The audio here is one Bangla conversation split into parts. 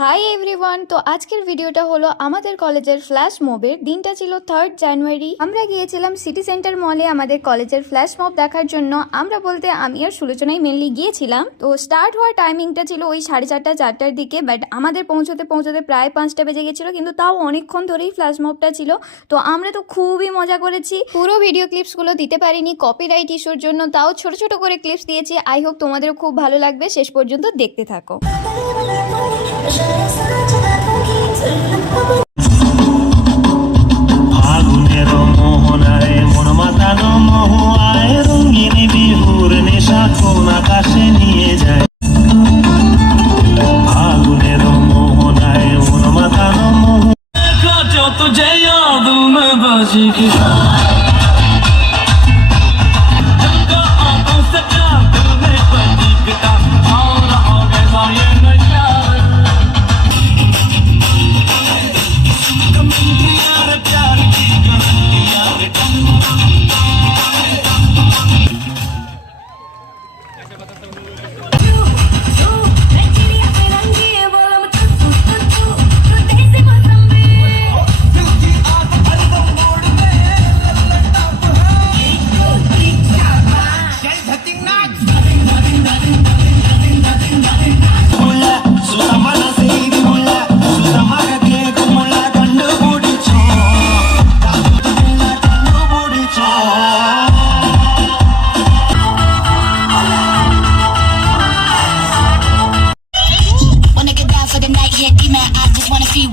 Hi everyone. তো আজকের ভিডিওটা হলো আমাদের কলেজের ফ্ল্যাশ মবের। দিনটা ছিল 3 জানুয়ারি। আমরা গিয়েছিলাম সিটি সেন্টার মলে আমাদের কলেজের ফ্ল্যাশ মব দেখার জন্য। আমরা বলতে আমি আর সুলোচনাই মেনলি গিয়েছিলাম। তো স্টার্ট হওয়ার টাইমিংটা ছিল ওই 4:30 4টার দিকে, বাট আমাদের পৌঁছতে পৌঁছতে প্রায় 5টা বেজে গেছিলো, কিন্তু তাও অনেকক্ষণ ধরেই ফ্ল্যাশ মবটা ছিল। তো আমরা তো খুবই মজা করেছি। পুরো ভিডিও ক্লিপসগুলো দিতে পারিনি কপিরাইট ইস্যুর জন্য, তাও ছোট ছোট করে ক্লিপস দিয়েছি। আই হোপ তোমাদেরও খুব ভালো লাগবে, শেষ পর্যন্ত দেখতে থাকো। আগুনের মোহনায় মন মাতানো মহুয়ায় রঙিন বিহুর নেশা কোন আকাশে নিয়ে যায়। আগুনের মোহনায় মন মাতানো মহু যত যে আদম বাজি কি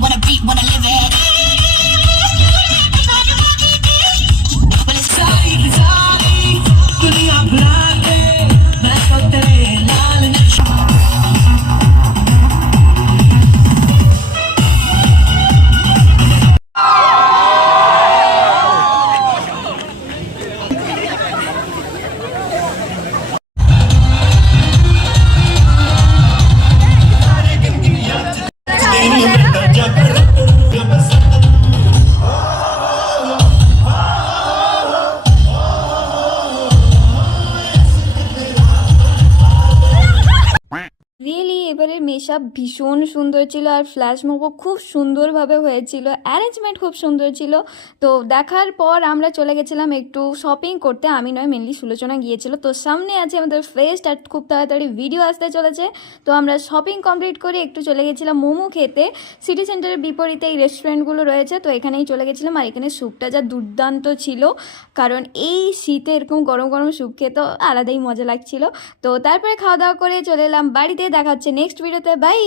wanna beat, wanna live it. Well, it's sorry, दुनिया भुला के मैं तो तेरे लाल রিয়েলি এবারের মেশআপ ভীষণ সুন্দর ছিল, আর ফ্ল্যাশ মবও খুব সুন্দরভাবে হয়েছিল, অ্যারেঞ্জমেন্ট খুব সুন্দর ছিল। তো দেখার পর আমরা চলে গেছিলাম একটু শপিং করতে। আমি নয়, মেনলি সুলোচনা গিয়েছিল। তো সামনে আছে আমাদের ফেস্ট, আর খুব তাড়াতাড়ি ভিডিও আসতে চলেছে। তো আমরা শপিং কমপ্লিট করে একটু চলে গেছিলাম মোমো খেতে। সিটি সেন্টারের বিপরীতে এই রেস্টুরেন্টগুলো রয়েছে, তো এখানেই চলে গেছিলাম। আর এখানে স্যুপটা যা দুর্দান্ত ছিল, কারণ এই শীতে এরকম গরম গরম স্যুপ খেতে আলাদাই মজা লাগছিল। তো তারপরে খাওয়া দাওয়া করে চলে এলাম বাড়িতে। দেখা হচ্ছে নেক্সট ভিডিওতে, বাই।